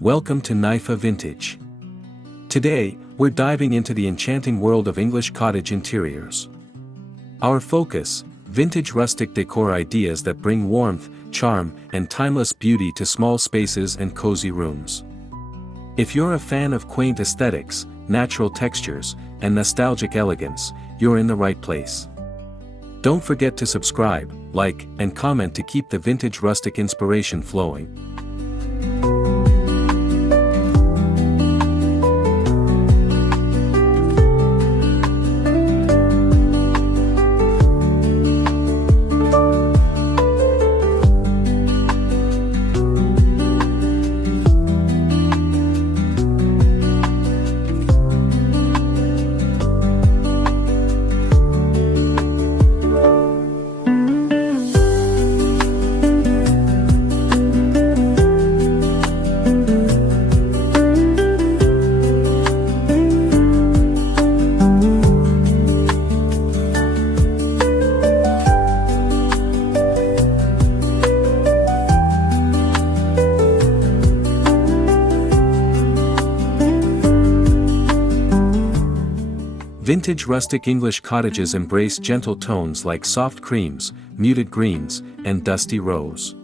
Welcome to NIFA Vintage. Today, we're diving into the enchanting world of English cottage interiors. Our focus, vintage rustic decor ideas that bring warmth, charm, and timeless beauty to small spaces and cozy rooms. If you're a fan of quaint aesthetics, natural textures, and nostalgic elegance, you're in the right place. Don't forget to subscribe, like, and comment to keep the vintage rustic inspiration flowing. Vintage rustic English cottages embrace gentle tones like soft creams, muted greens, and dusty rose.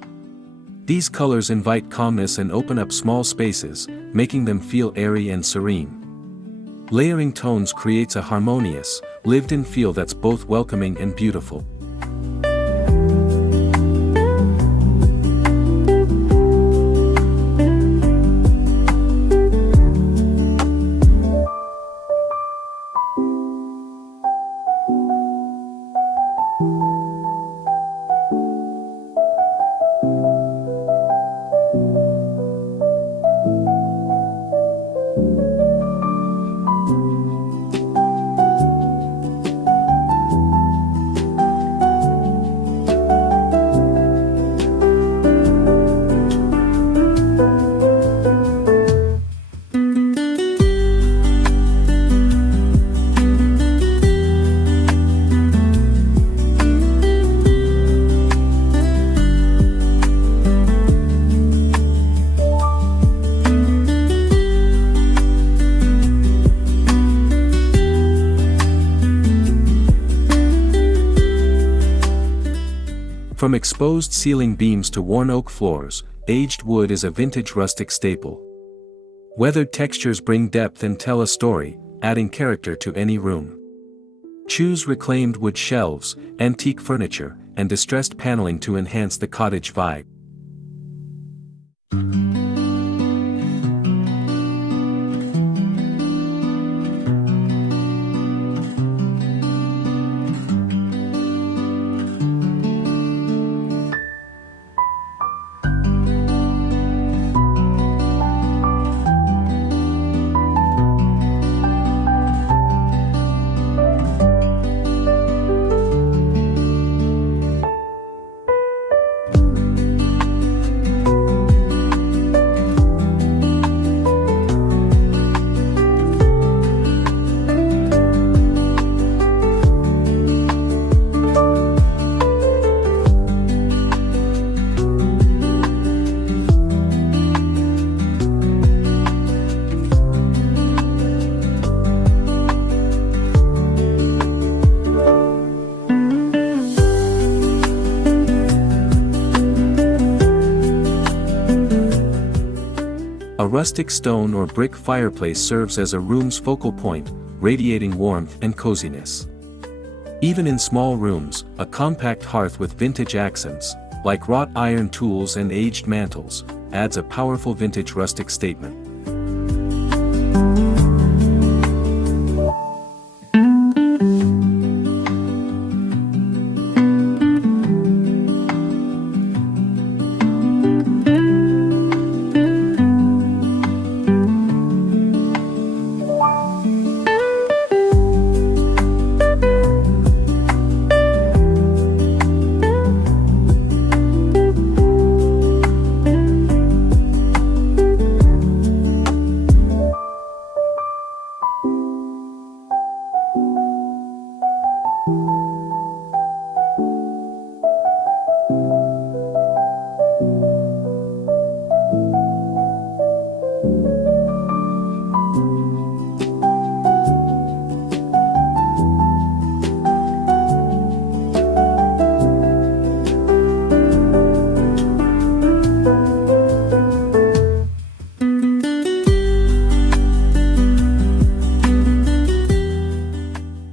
These colors invite calmness and open up small spaces, making them feel airy and serene. Layering tones creates a harmonious, lived-in feel that's both welcoming and beautiful. From exposed ceiling beams to worn oak floors, aged wood is a vintage rustic staple. Weathered textures bring depth and tell a story, adding character to any room. Choose reclaimed wood shelves, antique furniture, and distressed paneling to enhance the cottage vibe. A rustic stone or brick fireplace serves as a room's focal point, radiating warmth and coziness. Even in small rooms, a compact hearth with vintage accents, like wrought iron tools and aged mantles, adds a powerful vintage rustic statement.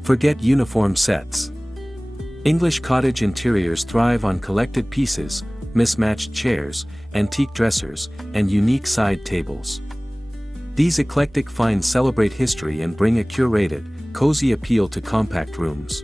Forget uniform sets. English cottage interiors thrive on collected pieces, mismatched chairs, antique dressers, and unique side tables. These eclectic finds celebrate history and bring a curated, cozy appeal to compact rooms.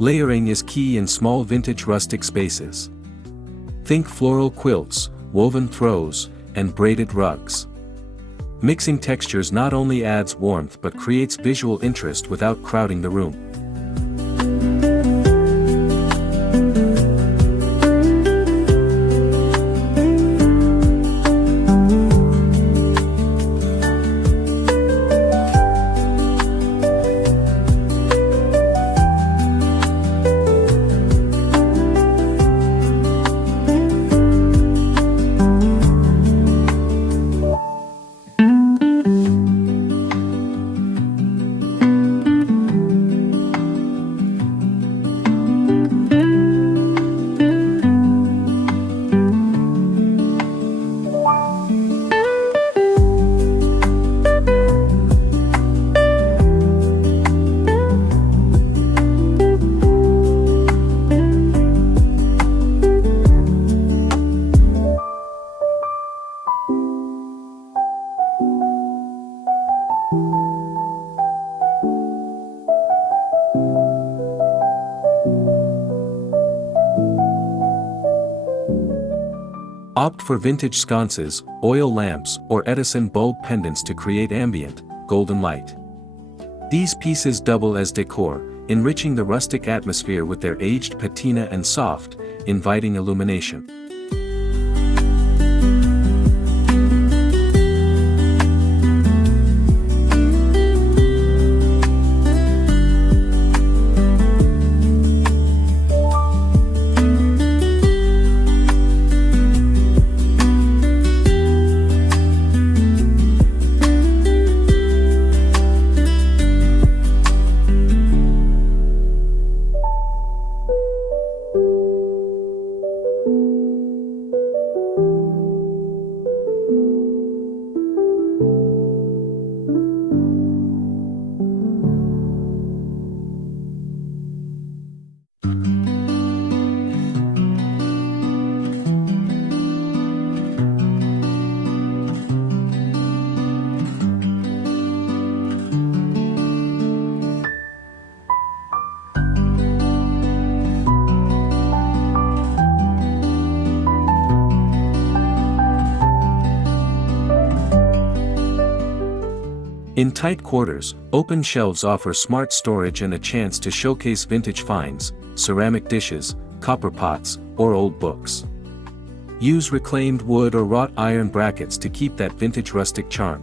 Layering is key in small vintage rustic spaces. Think floral quilts, woven throws, and braided rugs. Mixing textures not only adds warmth but creates visual interest without crowding the room. Opt for vintage sconces, oil lamps, or Edison bulb pendants to create ambient, golden light. These pieces double as decor, enriching the rustic atmosphere with their aged patina and soft, inviting illumination. In tight quarters, open shelves offer smart storage and a chance to showcase vintage finds, ceramic dishes, copper pots, or old books. Use reclaimed wood or wrought iron brackets to keep that vintage rustic charm.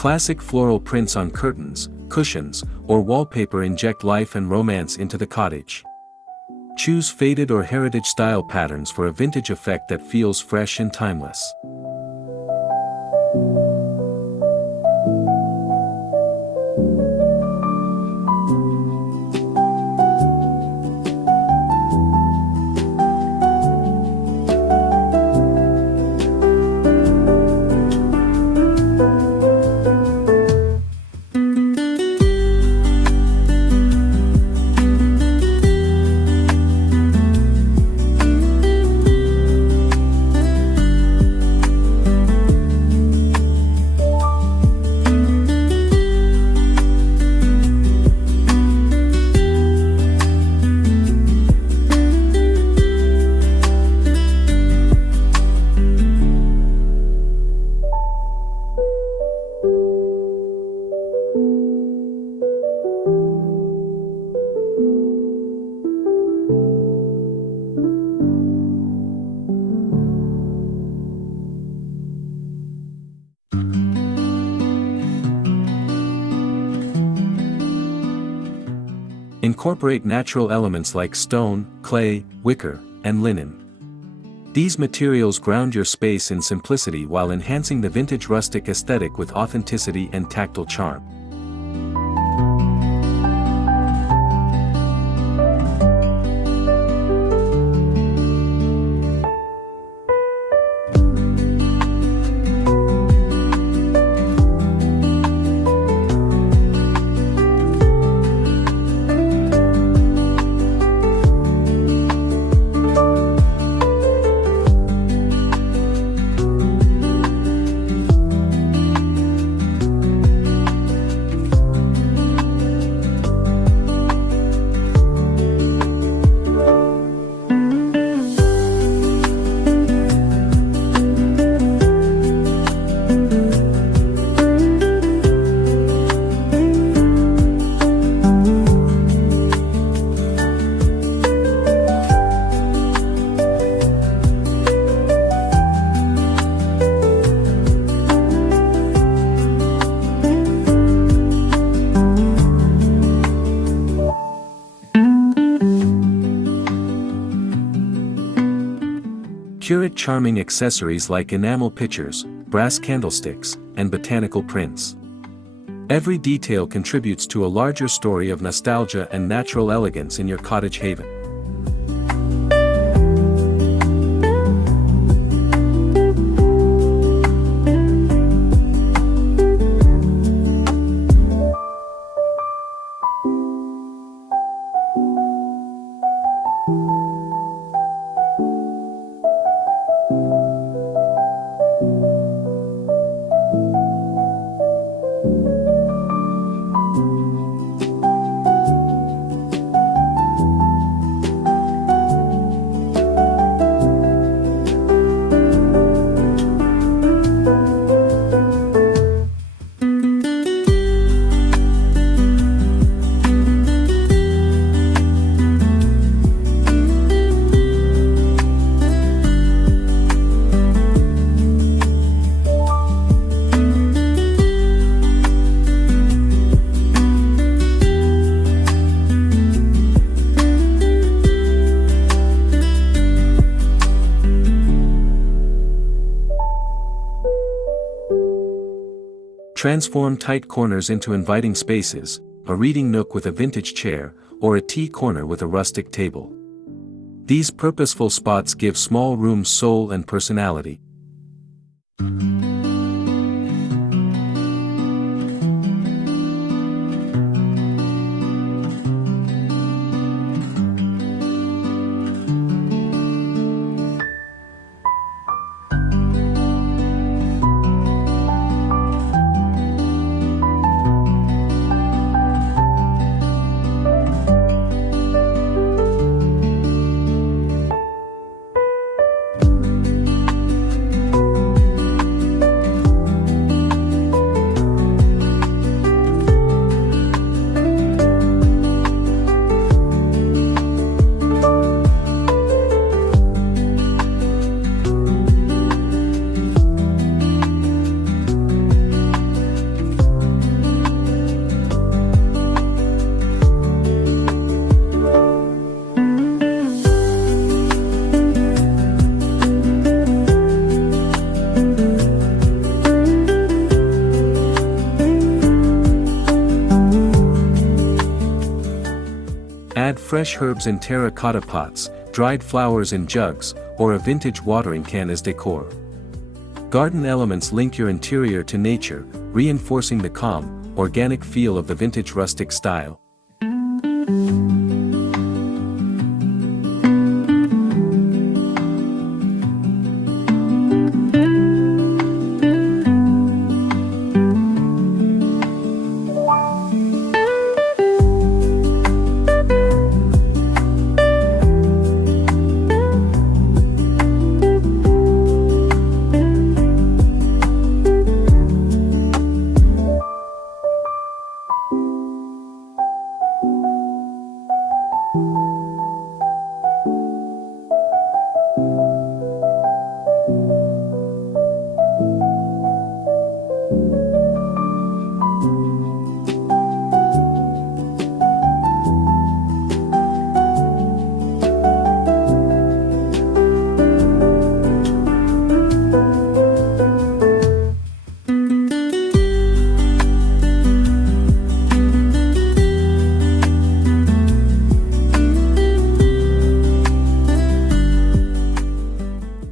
Classic floral prints on curtains, cushions, or wallpaper inject life and romance into the cottage. Choose faded or heritage-style patterns for a vintage effect that feels fresh and timeless. Incorporate natural elements like stone, clay, wicker, and linen. These materials ground your space in simplicity while enhancing the vintage rustic aesthetic with authenticity and tactile charm. Curate charming accessories like enamel pitchers, brass candlesticks, and botanical prints. Every detail contributes to a larger story of nostalgia and natural elegance in your cottage haven. Transform tight corners into inviting spaces, a reading nook with a vintage chair, or a tea corner with a rustic table. These purposeful spots give small rooms soul and personality. Add fresh herbs in terracotta pots, dried flowers in jugs, or a vintage watering can as decor. Garden elements link your interior to nature, reinforcing the calm, organic feel of the vintage rustic style.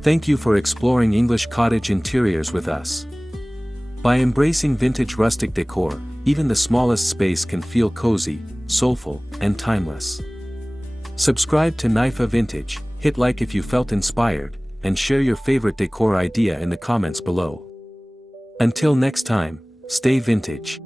Thank you for exploring English cottage interiors with us. By embracing vintage rustic decor, even the smallest space can feel cozy, soulful, and timeless. Subscribe to NIFA Vintage, hit like if you felt inspired, and share your favorite decor idea in the comments below. Until next time, stay vintage.